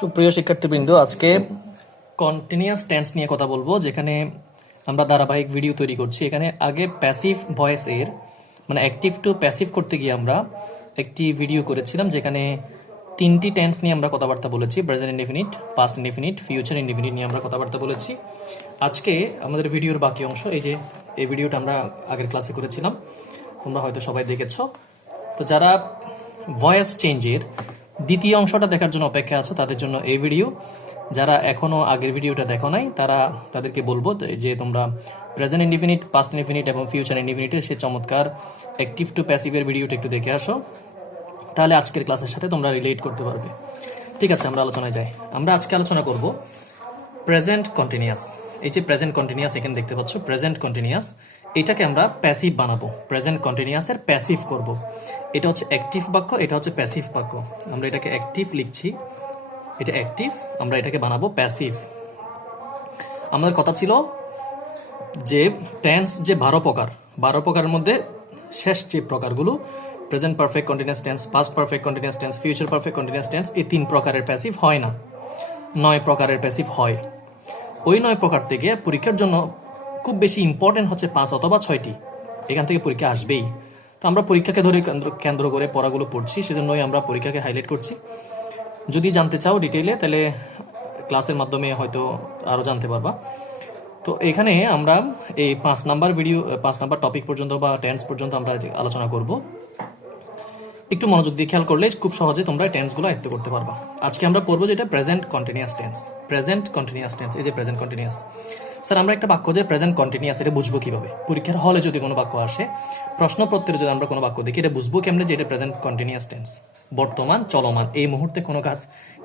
সুপ্রিয় শিক্ষার্থীবৃন্দ, আজকে কন্টিনিউয়াস টেন্স নিয়ে কথা বলবো, যেখানে আমরা ধারাবাহিক ভিডিও তৈরি করছি। এখানে আগে প্যাসিভ ভয়েস এর মানে অ্যাক্টিভ টু প্যাসিভ করতে গিয়ে আমরা একটি ভিডিও করেছিলাম, যেখানে তিনটি টেন্স নিয়ে আমরা কথাবার্তা বলেছি: present indefinite, past indefinite, future indefinite নিয়ে আমরা কথাবার্তা বলেছি। আজকে আমাদের ভিডিওর বাকি অংশ, এই ভিডিওটা আমরা আগের ক্লাসে করেছিলাম, তোমরা হয়তো সবাই দেখেছো। তো যারা ভয়েস চেঞ্জের দ্বিতীয় অংশটা দেখার জন্য অপেক্ষা আছো, তাদের জন্য এই ভিডিও। যারা এখনো আগের ভিডিওটা দেখো নাই, তাদেরকে বলবো যে তোমরা প্রেজেন্ট ইনডিফিনিট, পাস্ট ইনডিফিনিট এবং ফিউচার ইনডিফিনিটের সেই চমৎকার অ্যাক্টিভ টু প্যাসিভের ভিডিওটা একটু দেখে আসো, তাহলে আজকের ক্লাসের সাথে তোমরা রিলেট করতে পারবে। ঠিক আছে, আমরা আলোচনায় যাই। আমরা আজকে আলোচনা করব প্রেজেন্ট কন্টিনিউয়াস। এই যে প্রেজেন্ট কন্টিনিউয়াস এখানে দেখতে পাচ্ছ, প্রেজেন্ট কন্টিনিউয়াস, এটাকে আমরা প্যাসিভ বানাবো। প্রেজেন্ট কন্টিনিউয়াসের প্যাসিভ করব। এটা হচ্ছে অ্যাক্টিভ বাক্য, এটা হচ্ছে প্যাসিভ বাক্য। আমরা এটাকে অ্যাক্টিভ লিখছি, এটা অ্যাক্টিভ, আমরা এটাকে বানাবো প্যাসিভ। আমাদের কথা ছিল যে টেন্স যে 12 প্রকারের মধ্যে শেষ যে প্রকারগুলো, present perfect continuous tense, past perfect continuous tense, future perfect continuous tense, এই 3 প্রকারের প্যাসিভ হয় না, 9 প্রকারের প্যাসিভ হয়। ওই 9 প্রকার থেকে পরীক্ষার জন্য খুব বেশি ইম্পর্টেন্ট হচ্ছে 5 অথবা 6টি, এখান থেকে পরীক্ষা আসবেই। তো আমরা পরীক্ষাকে ধরে কেন্দ্র করে পড়াগুলো পড়ছি, সেজন্যই আমরা পরীক্ষাকে হাইলাইট করছি। যদি জানতে চাও ডিটেইলে, তাহলে ক্লাসের মাধ্যমে হয়তো আরও জানতে পারবা। তো এখানে আমরা এই 5 নাম্বার টপিক পর্যন্ত বা টেন্স পর্যন্ত আমরা আলোচনা করব। একটু মনোযোগ দিয়ে খেয়াল করলে খুব সহজে তোমরা টেন্সগুলো আয়ত্ত করতে পারবা। আজকে আমরা পড়বো যেটা present continuous tense. Present continuous tense, এই যে প্রেজেন্ট কন্টিনিউয়াস। স্যার, আমরা একটা বাক্য যে প্রেজেন্ট কন্টিনিউয়াস, এটা বুঝবো কিভাবে? পরীক্ষার হলে যদি কোনো বাক্য আসে, প্রশ্নপত্রে যদি আমরা কোনো বাক্য দেখি, এটা বুঝবো কেমনে যে এটা প্রেজেন্ট কন্টিনিউয়াস টেন্স? বর্তমান, চলমান, এই মুহূর্তে কোনো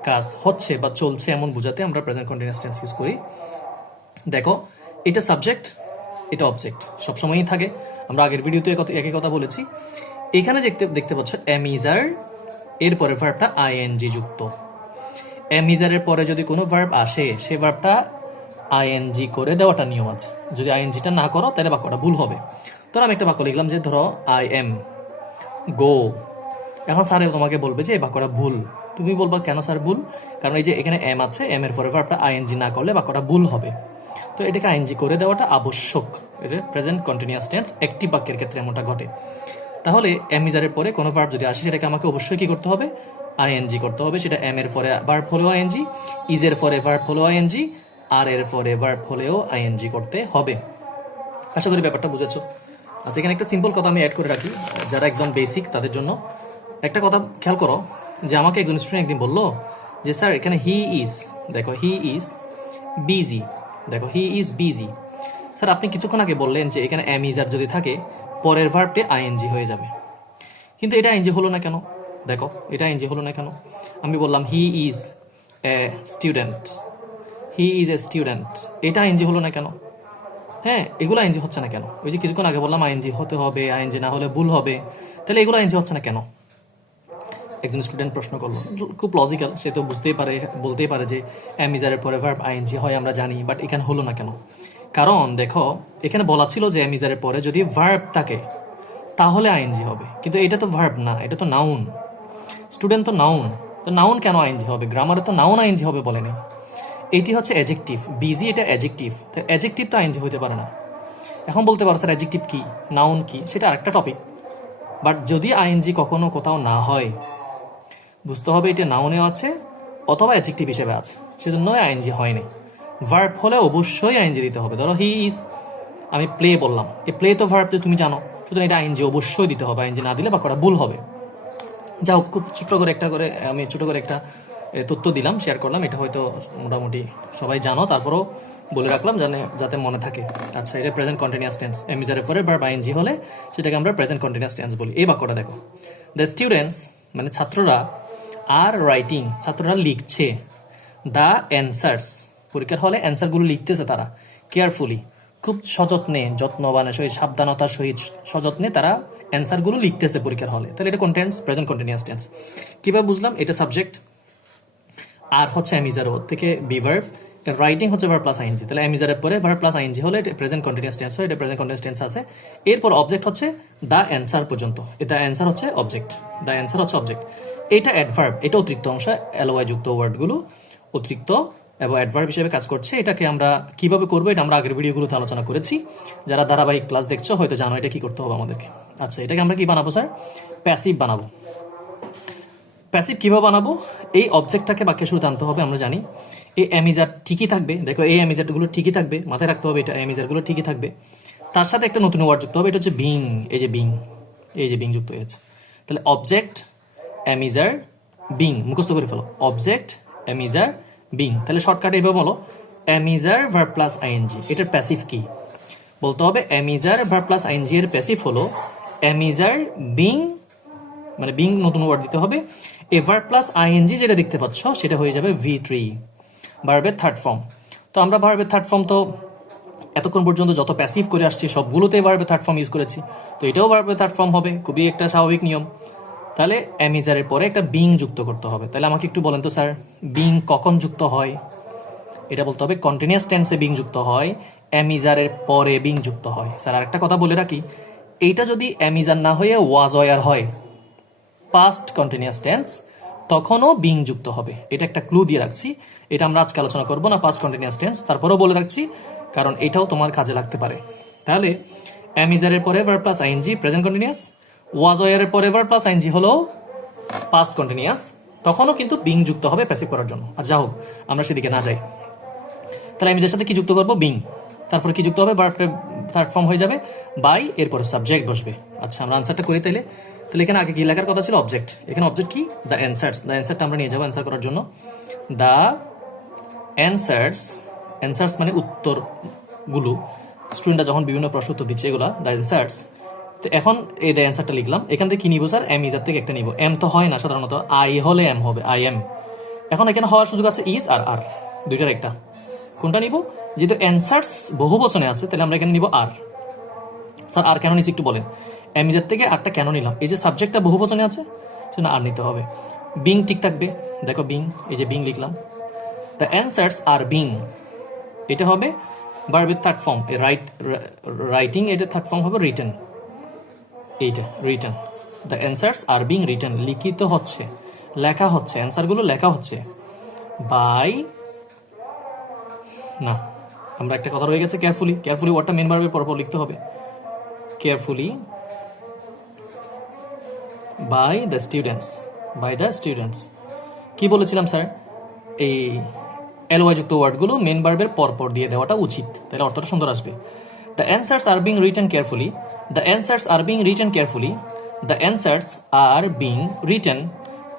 কাজ হচ্ছে বা চলছে এমন বোঝাতে আমরা প্রেজেন্ট কন্টিনিউয়াস টেন্স ইউজ করি। দেখো, এটা সাবজেক্ট, এটা অবজেক্ট, সবসময়ই থাকে। আমরা আগের ভিডিওতে একই কথা বলেছি। এখানে দেখতে পাচ্ছ এমিজার, এরপরে ভার্বটা আইএনজি যুক্ত। এমিজারের পরে যদি কোনো ভার্ব আসে, সে ভার্বটা আইএনজি করে দেওয়াটা নিয়ম আছে। যদি আইএনজিটা না করো, তাহলে বাক্যটা ভুল হবে। ধরো আমি একটা বাক্য লিখলাম যে, ধরো আই এম গো। এখন স্যার তোমাকে বলবে যে এই বাক্যটা ভুল। তুমি বলবা কেন স্যার ভুল? কারণ এই যে এখানে এম আছে, এম এর পরে ভার্বটা আইএনজি না করলে বাক্যটা ভুল হবে। তো এটাকে আইএনজি করে দেওয়াটা আবশ্যক। এটা প্রেজেন্ট কন্টিনিউয়াস টেন্স, একটি বাক্যের ক্ষেত্রে এমনটা ঘটে। তাহলে এমিজারের পরে কোনো ভার্ব যদি আসে, সেটাকে আমাকে অবশ্যই কি করতে হবে? আইএনজি করতে হবে। সেটা এম এর পরে ভার্ব হলেও আইএনজি, ইজ এর পরে ভার্ব হলেও আইএনজি, আর এর পরে ভার্ব হলেও আইএনজি করতে হবে। আশা করি ব্যাপারটা বুঝেছো। আচ্ছা, এখানে একটা সিম্পল কথা আমি অ্যাড করে রাখি, যারা একদম বেসিক তাদের জন্য। একটা কথা খেয়াল করো, যে আমাকে একজন স্টুডেন্ট একদিন বললো যে স্যার, এখানে হি ইজ, দেখো হি ইজ বিজি, দেখো হি ইজ বিজি। স্যার, আপনি কিছুক্ষণ আগে বললেন যে এখানে এম ইজ আর যদি থাকে, পরের ভার্বটি আইএনজি হয়ে যাবে, কিন্তু এটা আইএনজি হলো না কেন? দেখো, এটা আইএনজি হলো না কেন? আমি বললাম he is a student, he is a student, এটা আইএনজি হলো না কেন? হ্যাঁ, এগুলো আইএনজি হচ্ছে না কেন? ওই যে কিছুক্ষণ আগে বললাম আইএনজি হতে হবে, আইএনজি না হলে ভুল হবে, তাহলে এগুলো আইএনজি হচ্ছে না কেন? একজন স্টুডেন্ট প্রশ্ন করলো, খুব লজিক্যাল, সে তো বলতেই পারে যে অ্যামিজারের পরে ভার্ব আইএনজি হয়, আমরা জানি, বাট এখানে হলো না কেন? কারণ দেখো, এখানে বলা ছিল যে অ্যামিজারের পরে যদি ভার্ব থাকে তাহলে আইএনজি হবে, কিন্তু এটা তো ভার্ব না, এটা তো নাউন। স্টুডেন্ট তো নাউন, তো নাউন কেন আইএনজি হবে? গ্রামারে তো নাউন আইএনজি হবে বলেনি। এটি হচ্ছে অ্যাডজেক্টিভ, বিজি এটা অ্যাডজেক্টিভ, তো অ্যাডজেক্টিভ তো আইএনজি হতে পারে না। এখন বলতে পারো স্যার অ্যাডজেক্টিভ কি, নাউন কি, সেটা আরেকটা টপিক। বাট যদি আইএনজি কখনো কোথাও না হয়, বুঝতে হবে এটা নাউনেও আছে অথবা অ্যাডজেক্টিভ হিসেবে আছে, সেজন্যই আইএনজি হয়নি। ভার্ব হলে অবশ্যই আইএনজি দিতে হবে। ধরো হি ইজ, আমি প্লে বললাম, এই প্লে তো ভার্ব তুমি জানো, সুতরাং এটা আইএনজি অবশ্যই দিতে হবে। আইএনজি না দিলে বাক্যটা ভুল হবে। যাও, খুব আমি ছোট করে একটা তথ্য দিলাম, শেয়ার করলাম। এটা হয়তো মোটামুটি সবাই জানো, তারপরেও বলে রাখলাম যাতে মনে থাকে। আচ্ছা, এটা প্রেজেন্ট কন্টিনিউয়াস টেন্স। এমিজারের পরে ভার্ব আইএনজি হলে সেটাকে আমরা প্রেজেন্ট কন্টিনিউয়াস টেন্স বলি। এই বাক্যটা দেখো, দ্য স্টুডেন্টস মানে ছাত্ররা, আর রাইটিং ছাত্ররা লিখছে, দ্য অ্যান্সার্স পরীক্ষার হলে অ্যান্সারগুলো লিখতেছে তারা, কেয়ারফুলি খুব সযত্নে, যত্নবানের সহিত, সাবধানতার সহিত, সযত্নে তারা অ্যান্সারগুলো লিখতেছে পরীক্ষার হলে। তাহলে এটা কোন টেন্স? Present continuous tense. কিভাবে বুঝলাম? এটা সাবজেক্ট, আর হচ্ছে অ্যামিজার থেকে বি ভার্ব, রাইটিং হচ্ছে ভার্ব প্লাস আইএনজি। তাহলে অ্যামিজারের পরে ভার্ব প্লাস আইএনজি হলে এটা প্রেজেন্ট কন্টিনিউয়াস টেন্স হয়। এটা প্রেজেন্ট কন্টিনিউয়াস টেন্স আছে। এরপর অবজেক্ট হচ্ছে দ্য অ্যান্সার পর্যন্ত, এটা অ্যান্সার হচ্ছে অবজেক্ট, দ্য অ্যান্সার হচ্ছে অবজেক্ট। এটা অ্যাডভার্ব, এটা অতিরিক্ত অংশ, এলওয়াই যুক্ত ওয়ার্ডগুলো অতিরিক্ত এবং অ্যাডভার্ব হিসেবে কাজ করছে। এটাকে আমরা কিভাবে করবো এটা আমরা আগের ভিডিওগুলোতে আলোচনা করেছি। যারা ধারাবাহিক ক্লাস দেখছো হয়তো জানো এটা কি করতে হবে আমাদেরকে। আচ্ছা, এটাকে আমরা কি বানাবো স্যার? প্যাসিভ বানাবো। প্যাসিভ কিভাবে বানাবো? এই অবজেক্টটাকে বাক্যের শুরুতে আনতে হবে। আমরা জানি এই অ্যামিজার ঠিকই থাকবে, দেখো এই অ্যামিজারগুলো ঠিকই থাকবে, মাথায় রাখতে হবে এটা অ্যামিজারগুলো ঠিকই থাকবে। তার সাথে একটা নতুন ওয়ার্ড যুক্ত হবে, এটা হচ্ছে বিং। এই যে বিং, এই যে বিং যুক্ত হয়েছে। তাহলে অবজেক্ট অ্যামিজার বিং, মুখস্থ করে ফেলো, অবজেক্ট অ্যামিজার বিং। তাহলে শর্টকাট এভাবে বলো, অ্যামিজার ভার্ব প্লাস আইএনজি। এটার প্যাসিভ কি বলতে হবে? অ্যামিজার ভার্ব প্লাস আইএনজি এর প্যাসিভ হলো অ্যামিজার বিং, মানে বিং নতুন ওয়ার্ড দিতে হবে। এ ভার্ব প্লাস আইএনজি যেটা দেখতে পাচ্ছ সেটা হয়ে যাবে V3, ভার্বের থার্ড ফর্ম। তো আমরা ভার্বের থার্ড ফর্ম তো এতক্ষণ পর্যন্ত যত প্যাসিভ করে আসছি সবগুলোতে ভার্বের থার্ড ফর্ম ইউজ করেছি, তো এটাও ভার্বের থার্ড ফর্ম হবে, খুবই একটা স্বাভাবিক নিয়ম। তাহলে অ্যামিজারের পরে একটা বিং যুক্ত করতে হবে। তাহলে আমাকে একটু বলেন তো স্যার, বিং কখন যুক্ত হয়? এটা বলতে হবে কন্টিনিউয়াস টেন্সে বিং যুক্ত হয়, অ্যামিজারের পরে বিং যুক্ত হয়। স্যার আরেকটা কথা বলে রাখি, এইটা যদি অ্যামিজার না হয়ে ওয়াজ ওয়ার হয়, পাস্ট কন্টিনিউয়াস টেন্স, তখনও বিং যুক্ত হবে। এটা একটা ক্লু দিয়ে রাখছি, এটা আমরা আজকে আলোচনা করবো না পাস্ট কন্টিনিউয়াস টেন্স, তারপরেও বলে রাখছি কারণ এটাও তোমার কাজে লাগতে পারে। তাহলে অ্যামিজারের পরে verb plus ING present continuous, was ওয়ারের পরে ভার্ব প্লাস আইএনজি হলো পাস্ট কন্টিনিউয়াস, তখনও কিন্তু বিং যুক্ত হবে প্যাসিভ করার জন্য। আর যা হোক আমরা সেদিকে না যাই। তাহলে অ্যামিজারের সাথে কি যুক্ত করবো? বিং। তারপরে কি যুক্ত হবে? ভার্বের থার্ড ফর্ম হয়ে যাবে বাই, এরপরে সাবজেক্ট বসবে। আচ্ছা, আমরা আনসারটা করি তাহলে। তাহলে এখানে আগে কি লেখার কথা ছিল? অবজেক্ট। এখানে অবজেক্ট কি? The answers. দ্য অ্যান্সারটা আমরা নিয়ে যাবো অ্যান্সার করার জন্য। দ্য অ্যান্সার্স, অ্যান্সার্স মানে উত্তরগুলো, স্টুডেন্টরা যখন বিভিন্ন প্রশ্ন উত্তর দিচ্ছে এগুলা দ্য অ্যান্সার্স। তো এখন এই দ্য অ্যান্সারটা লিখলাম, এখান থেকে কি নিব স্যার? অ্যামিজার থেকে একটা নিব। এম তো হয় না সাধারণত, আই হলে এম হবে, আই এম। এখন এখানে হওয়ার সুযোগ আছে ইজ আর আর, দুইটার একটা। কোনটা নিব? যেহেতু অ্যান্সার্স বহু বচনে আছে তাহলে আমরা এখানে নিব আর। স্যার আর কেন নিচ্ছি একটু বলেন। অ্যামিজার থেকে আরটা কেন নিলাম? এই যে সাবজেক্টটা বহু বচনে আছে সেটা আর নিতে হবে। বিং ঠিক থাকবে, দেখো বিং, এই যে বিং লিখলাম। দ্য অ্যান্সার্স আর বিং, এটা হবে ভার্বের থার্ড ফর্ম। রাইটিং এটার থার্ড ফর্ম হবে রিটেন, এইটা written. The answers are being written, লিখিত হচ্ছে, লেখা হচ্ছে, অ্যান্সারগুলো লেখা হচ্ছে বাই, না আমরা একটা কথা রয়ে গেছে কেয়ারফুলি। কেয়ারফুলি ওয়ার্ডটা মেন ভার্বের পরপর লিখতে হবে। Carefully by the students, by the students. কি বলেছিলাম স্যার? এই এলওয়াই যুক্ত ওয়ার্ডগুলো মেন ভার্বের পরপর দিয়ে দেওয়াটা উচিত, তাহলে অর্থটা সুন্দর আসবে। The answers are being written carefully, the answers are being written carefully, the answers are being written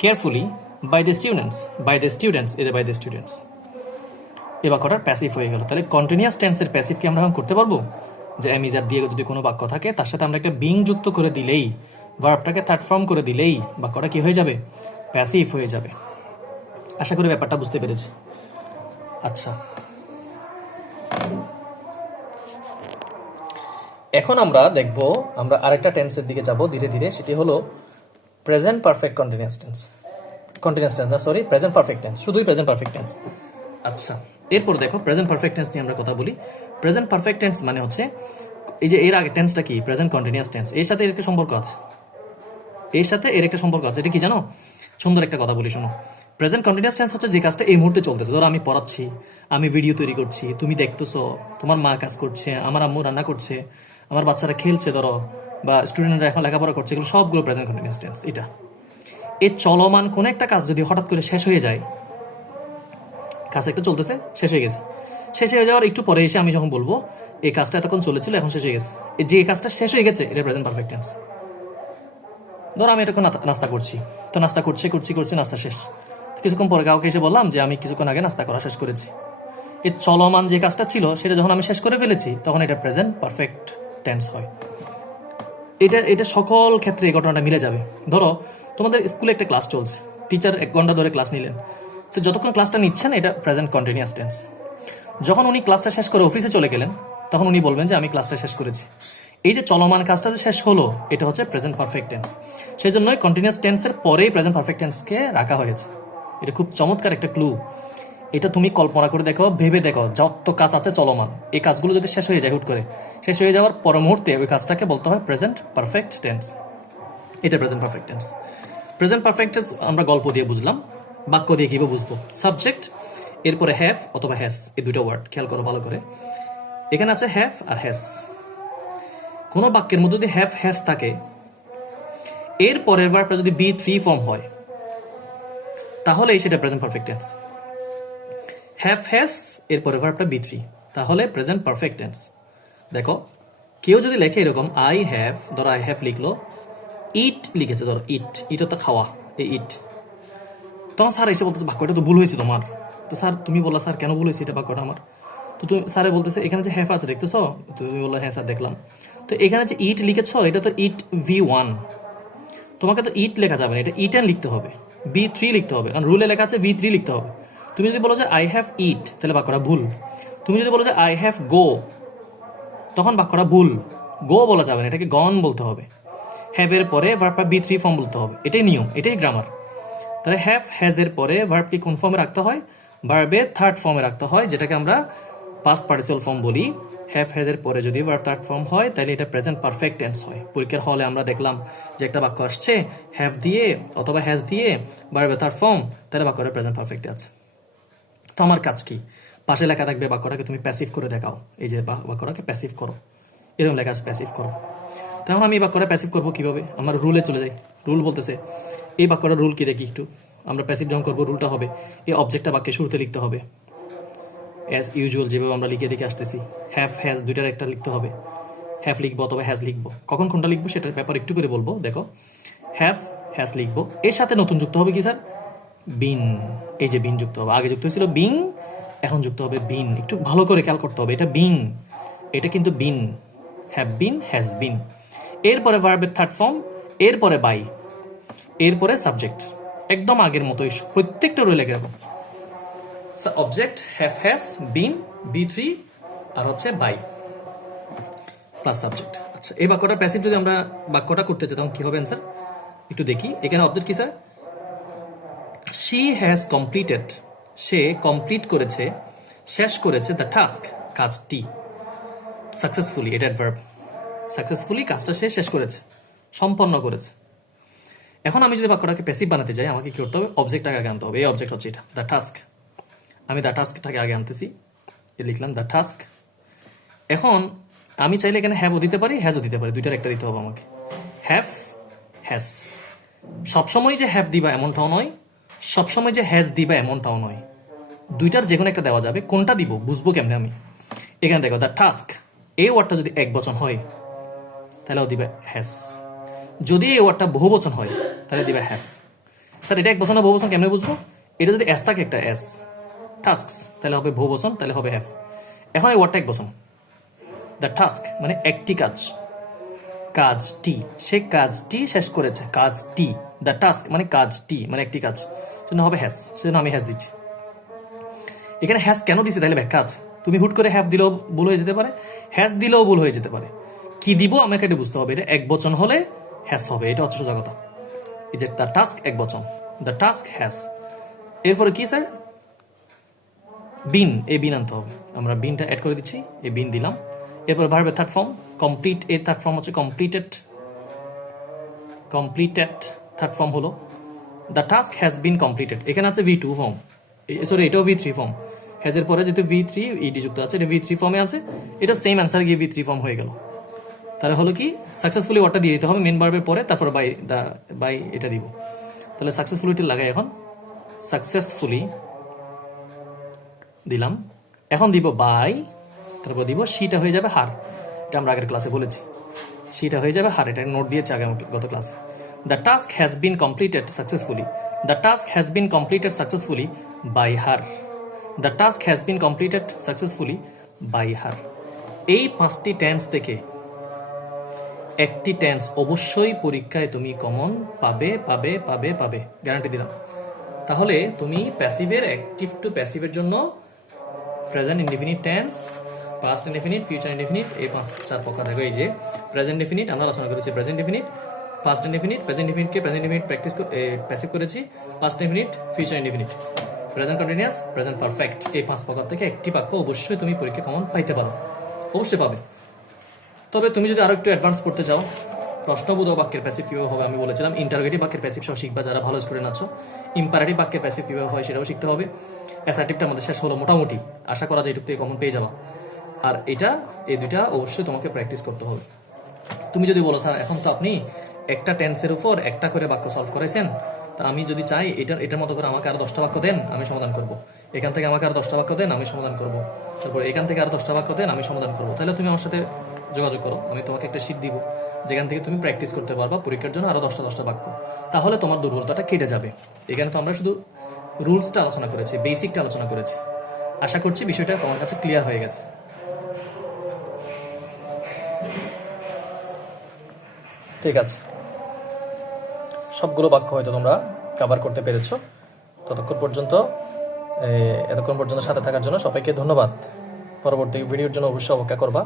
carefully by the students, by the students, এদের বাই দ্য স্টুডেন্টস। এই বাক্যটার প্যাসিভ হয়ে গেল। তাহলে কন্টিনিউয়াস টেন্সের প্যাসিভ কি আমরা এখন করতে পারবো? যে অ্যামিজার দিয়ে যদি কোনো বাক্য থাকে তার সাথে আমরা একটা বিং যুক্ত করে দিলেই, ভার্বটাকে থার্ড ফর্ম করে দিলেই বাক্যটা কি হয়ে যাবে? প্যাসিভ হয়ে যাবে। আশা করি ব্যাপারটা বুঝতে পেরেছি। আচ্ছা, এখন আমরা দেখব, আমরা আরেকটা টেন্সের দিকে যাব ধীরে ধীরে, সেটি হলো present perfect continuous tense. Continuous tense না, সরি, প্রেজেন্ট পারফেক্ট টেন্স, শুধুই প্রেজেন্ট পারফেক্ট টেন্স। আচ্ছা, এরপর দেখো প্রেজেন্ট পারফেক্ট টেন্স নিয়ে আমরা কথা বলি। প্রেজেন্ট পারফেক্ট টেন্স মানে হচ্ছে এই যে এর আগে টেন্সটা কি? Present continuous tense. এর সাথে এর একটা সম্পর্ক আছে, এর সাথে এর একটা সম্পর্ক আছে। এটা কি জানো? সুন্দর একটা কথা বলি শোনো। প্রেজেন্ট কন্টিনিউয়াস টেন্স হচ্ছে যে কাজটা এই মুহূর্তে চলতেছে। ধরো আমি পড়াচ্ছি, আমি ভিডিও তৈরি করছি, তুমি দেখতেছো, তোমার মা কাজ করছে, আমার আম্মু রান্না করছে, আমার বাচ্চারা খেলছে ধরো, বা স্টুডেন্টরা এখন লেখাপড়া করছে, এগুলো সবগুলো প্রেজেন্ট কন্টিনিউয়াস টেন্স। এটা এই চলমান কোন একটা কাজ যদি হঠাৎ করে শেষ হয়ে যায়, কাজ একটা চলতেছে, শেষ হয়ে গেছে, শেষ হয়ে যাওয়ার একটু পরে এসে আমি যখন বলবো এই কাজটা এতক্ষণ চলেছিল এখন শেষ হয়ে গেছে, এই যে কাজটা শেষ হয়ে গেছে এটা প্রেজেন্ট পারফেক্ট টেন্স। ধর আমি এতক্ষণ নাস্তা করছি, তো নাস্তা করছি করছি করছি, নাস্তা শেষ, কিছুক্ষণ পরে কাউকে এসে বললাম যে আমি কিছুক্ষণ আগে নাস্তা করা শেষ করেছি। এই চলমান যে কাজটা ছিল সেটা যখন আমি শেষ করে ফেলেছি তখন এটা প্রেজেন্ট পারফেক্ট টেন্স হয়। এটা সকল ক্ষেত্রে এই ঘটনাটা মিলে যাবে। ধরো তোমাদের স্কুলে একটা ক্লাস চলছে, টিচার 1 ঘন্টা ধরে ক্লাস নিলেন, তো যতক্ষণ ক্লাসটা নিচ্ছেন এটা প্রেজেন্ট কন্টিনিউয়াস টেন্স। যখন উনি ক্লাসটা শেষ করে অফিসে চলে গেলেন তখন উনি বলবেন যে আমি ক্লাসটা শেষ করেছি। এই যে চলমান কাজটা যে শেষ হলো এটা হচ্ছে প্রেজেন্ট পারফেক্ট টেন্স। সেই জন্যই কন্টিনিউয়াস টেন্সের পরেই প্রেজেন্ট পারফেক্ট টেন্সকে রাখা হয়েছে। এটা খুব চমৎকার একটা ক্লু। এটা তুমি কল্পনা করে দেখো, ভেবে দেখো, যত কাজ আছে চলমান, এই কাজগুলো যদি শেষ হয়ে যায়, হুট করে শেষ হয়ে যাওয়ার পর মুহূর্তে ওই কাজটাকে বলতে হয় প্রেজেন্ট পারফেক্ট টেন্স। এটা present perfect tense. Present perfect tense আমরা গল্প দিয়ে বুঝলাম, বাক্য দিয়ে কিভাবে বুঝবো? সাবজেক্ট, এরপরে হ্যাভ অথবা হ্যাজ, এই দুটো ওয়ার্ড খেয়াল করো ভালো করে। এখানে আছে হ্যাভ আর হ্যাজ। কোনো বাক্যের মধ্যে যদি হ্যাভ হ্যাজ থাকে, এর পরের ভার্বটা যদি বি থ্রি ফর্ম হয়, তাহলে সেটা present perfect tense. Have has এর পরের ভার্বটা বি থ্রি, তাহলে প্রেজেন্ট পারফেক্ট টেন্স। দেখো, কেউ যদি লেখে এরকম আই হ্যাভ, ধরো আই হ্যাভ লিখলো, ইট লিখেছে, ধরো ইট, ইট তো খাওয়া, এই ইট, তখন স্যার এসে বলতেছে বাক্যটা তো ভুল হয়েছে তোমার। তো স্যার তুমি বললা স্যার কেন ভুল হয়েছে এটা বাক্যটা আমার? তো তুমি স্যারে বলতেছে এখানে যে হ্যাভ আছে দেখতেছো, তুমি বললো হ্যাঁ স্যার দেখলাম। তো এখানে যে ইট লিখেছ এটা তো ইট V1, তোমাকে তো ইট লেখা যাবে না, এটা ইট লিখতে হবে, B3 লিখতে হবে, কারণ রুলে লেখা আছে V3 লিখতে হবে। তুমি যদি বলো যে আই হ্যাভ ইট, তাহলে বাক্যটা ভুল। তুমি যদি বলো যে আই হ্যাভ গো, তখন বাক্যটা ভুল, গো বলা যাবে না, এটাকে গন বলতে হবে। হ্যাভ এর পরে ভার্বটা B3 ফর্ম বলতে হবে, এটাই নিয়ম, এটাই গ্রামার। তাহলে হ্যাভ হ্যাজ এর পরে ভার্বকে কোন ফর্মে রাখতে হয়? ভার্বের থার্ড ফর্মে রাখতে হয়, যেটাকে আমরা পাস্ট পার্টিসিপাল ফর্ম বলি। হ্যাভ হ্যাজ এর পরে যদি ভার্ব থার্ড ফর্ম হয়, তাহলে এটা প্রেজেন্ট পারফেক্ট টেন্স হয়। পরীক্ষার হলে আমরা দেখলাম যে একটা বাক্য আসছে হ্যাভ দিয়ে অথবা হ্যাজ দিয়ে ভার্বের থার্ড ফর্ম, তাহলে বাক্যটা প্রেজেন্ট পারফেক্ট আছে। তো আমার কাজ কি? পাশে লেখা থাকবে বাক্যটাকে তুমি প্যাসিভ করে দেখাও, এই যে বাক্যটাকে প্যাসিভ করো, এরকম লেখা আছে প্যাসিভ করো। তখন আমি এই বাক্যটা প্যাসিভ করবো কিভাবে? আমার রুলে চলে যাই। রুল বলতেছে, এই বাক্যটার রুল কি দেখি একটু। আমরা প্যাসিভ যখন করবো, রুলটা হবে এই অবজেক্টটা বাক্যে শুরুতে লিখতে হবে, অ্যাজ ইউজুয়াল যেভাবে আমরা লিখে দেখে আসতেছি। হ্যাভ হ্যাজ দুইটার একটা লিখতে হবে, হ্যাভ লিখবো অথবা হ্যাজ লিখবো। কখন কোনটা লিখবো সেটার ব্যাপার একটু করে বলবো। দেখো, হ্যাভ হ্যাজ লিখবো, এর সাথে নতুন যুক্ত হবে কি স্যার? বিন। এই যে বিন যুক্ত হবে, আগে যুক্ত হয়েছিল বিং, এখন যুক্ত হবে বিন। একটু ভালো করে খেয়াল করতে হবে, এটা বিং, এটা কিন্তু বিন। Have been, has been. এরপরে ভার্বের থার্ড ফর্ম, এরপরে বাই, এরপরে সাবজেক্ট, একদম আগের মতোই প্রত্যেকটা রয়ে লেগে রাখো। Object have has been B3 আর হচ্ছে বাই প্লাস সাবজেক্ট। আচ্ছা, এই বাক্যটা প্যাসিভ যদি আমরা বাক্যটা করতে চাই তখন কি হবে অ্যান্সার একটু দেখি। এখানে অবজেক্ট কি sir? She has completed, say complete করেছে, শেষ করেছে দ্য টাস্ক, কাজটি, সাকসেসফুলি, এটা অ্যাডভার্ব। সাকসেসফুলি কাজটা সে শেষ করেছে, সম্পন্ন করেছে। এখন আমি যদি বাক্যটাকে প্যাসিভ বানাতে চাই, আমাকে কি করতে হবে? অবজেক্টটাকে আগে আনতে হবে। এই অবজেক্ট হচ্ছে এটা, দ্য টাস্ক। আমি দ্য টাস্কটাকে আগে আনতেছি, লিখলাম দ্য টাস্ক। এখন আমি চাইলে এখানে হ্যাভও দিতে পারি, হ্যাজও দিতে পারি, দুইটার একটা দিতে হবে আমাকে। হ্যাভ হ্যাজ, সবসময় যে হ্যাভ দিবা এমনটাও নয়, সবসময় যে হ্যাজ দিবা এমনটাও নয়, দুইটার যে কোনো একটা দেওয়া যাবে। কোনটা দিব বুঝবো কেমনে আমি? এখানে দেখো দ্য টাস্ক, এই ওয়ার্ডটা যদি এক বচন হয় তাহলেও দিবে হ্যাজ, যদি এই ওয়ার্ডটা বহু বচন হয় তাহলে দিবে হ্যাভ। স্যার এটা এক বচন না বহু বচন কেমনে বুঝবো? এটা যদি এস থাকে, একটা এস, টাস্কস, তাহলে হবে বহু বচন, তাহলে হবে হ্যাভ। এখন এই ওয়ার্ডটা এক বচন, দ্য টাস্ক মানে একটি কাজ, কাজটি, সে কাজটি শেষ করেছে, কাজটি। দ্য টাস্ক মানে কাজটি, মানে একটি কাজ, সেজন্য হবে হ্যাজ, সেজন্য আমি হ্যাজ দিচ্ছি। এখানে হ্যাজ কেন দিচ্ছি তাহলে ব্যাখ্যা আছে। তুমি হুট করে হ্যাভ দিলেও ভুল হয়ে যেতে পারে, হ্যাজ দিলেও ভুল হয়ে যেতে পারে। কি দিব আমাকে এটা বুঝতে হবে। এটা এক বচন হলে হ্যাজ হবে, এটা হচ্ছে সোজা কথা। এই যে দ্য টাস্ক এক বচন, দ্য টাস্ক হ্যাজ। এরপরে কি স্যার? বিন, এই বিন আনতে হবে, আমরা বিনটা অ্যাড করে দিচ্ছি, এই বিন দিলাম। এরপর ভার্বের থার্ড ফর্ম কমপ্লিট, এর থার্ড ফর্ম হচ্ছে কমপ্লিটেড, কমপ্লিটেড থার্ড ফর্ম হলো the task has been completed. এখানে আছে V2 ফর্ম, সরি এটাও V3 ফর্ম। হ্যাজের পরে যেহেতু V3 ইডি যুক্ত আছে, এটা V3 ফর্মে আছে, এটা সেম অ্যান্সার গিয়ে V3 ফর্ম হয়ে গেল। তাহলে হলো কি, সাকসেসফুলি ওয়ার্ডটা দিয়ে দিতে হবে মেন ভার্বের পরে, তারপর বাই এটা দিব। তাহলে সাকসেসফুলিটি লাগাই, এখন সাকসেসফুলি দিলাম। এখন দিব বাই, তারপর দিব শিটা হয়ে যাবে হার, এটা আমরা আগের ক্লাসে বলেছি, শিটা হয়ে যাবে হার, এটা নোট দিয়েছে আগে গত ক্লাসে। The task has been completed successfully, the task has been completed successfully by her, the task has been completed successfully by her. এই 5টি টেন্স থেকে একটি টেন্স অবশ্যই পরীক্ষায় তুমি কমন পাবে পাবে পাবে পাবে, গ্যারান্টি দিলাম। তাহলে তুমি প্যাসিভের, অ্যাক্টিভ টু প্যাসিভের জন্য present indefinite tense, past indefinite, future indefinite, এই 5-4 প্রকার দেখো। এই যে প্রেজেন্ট ইনডিফিনিট আমরা আলোচনা করেছি, present indefinite, past indefinite, present ইনডিফিনিটকে প্রেজেন্ট ইনডিফিনিট প্র্যাকটিস প্যাসিভ করেছি, past indefinite, future indefinite, present continuous, present perfect. এই 5 প্রকার থেকে একটি বাক্য অবশ্যই তুমি পরীক্ষা কমন পাইতে পারো, অবশ্যই পাবে। তবে তুমি যদি আরো একটু অ্যাডভান্স করতে চাও, প্রশ্নবোধক বাক্যের প্যাসিভ কীভাবে হবে আমি বলেছিলাম। ইন্টারোগেটিভ বাক্যের প্যাসিভ সহ শিখবা যারা ভালো স্টুডেন্ট আছো। ইম্পারেটিভ বাক্যের প্যাসিভ কীভাবে হয় সেটাও শিখতে হবে। অ্যাসার্টিভটা আমাদের শেষ হলো মোটামুটি, আশা করা যায় এটুকু থেকে কমন পেয়ে যাবা। আর এই দুইটা অবশ্যই তোমাকে প্র্যাকটিস করতে হবে। তুমি যদি বলো স্যার এখন তো আপনি একটা টেন্সের উপর একটা করে বাক্য সলভ করেছেন, তা আমি যদি চাই এটার মতো করে আমাকে আরো 10টা বাক্য দেন, আমি সমাধান করব। এখান থেকে আমাকে আরো 10টা বাক্য দেন, আমি সমাধান করব। তারপর এখান থেকে আরো 10টা বাক্য দেন, আমি সমাধান করব। তাহলে তুমি আমার সাথে যোগাযোগ করো, আমি তোমাকে একটা শীট দিব যেখান থেকে তুমি প্র্যাকটিস করতে পারবা পরীক্ষার জন্য আরো 10টা বাক্য। তাহলে তোমার দুর্বলতাটা কেটে যাবে। এখানে তো আমরা শুধু রুলসটা আলোচনা করেছি, বেসিকটা আলোচনা করেছি। আশা করছি বিষয়টা তোমার কাছে ক্লিয়ার হয়ে গেছে। ঠিক আছে, সবগুলো বাক্য হয়তো তোমরা কভার করতে পেরেছো। এতক্ষণ পর্যন্ত সাথে থাকার জন্য সবাইকে ধন্যবাদ। পরবর্তী ভিডিওর জন্য অবশ্যই অপেক্ষা করবা।